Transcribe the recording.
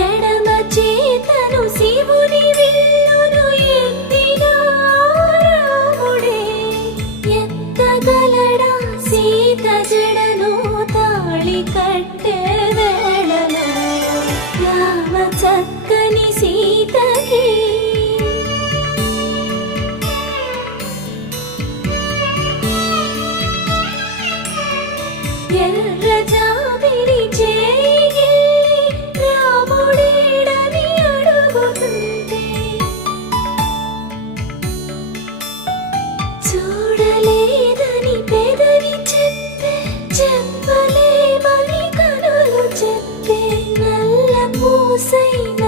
ఎడమ చేతను శివుని విల్లును ఎత్తిన రాముడే ఎత్తగలడా సీత జడను తాళి కట్టే వేళలో రామ చక్కని సీతకి ఎర్ర జాబిలి చేయి రాముడేడని అడుగుతుంటే చూడలేదని పెదవి చెప్పే చెప్పలేమని కనులు చెప్పే నల్ల పూసైన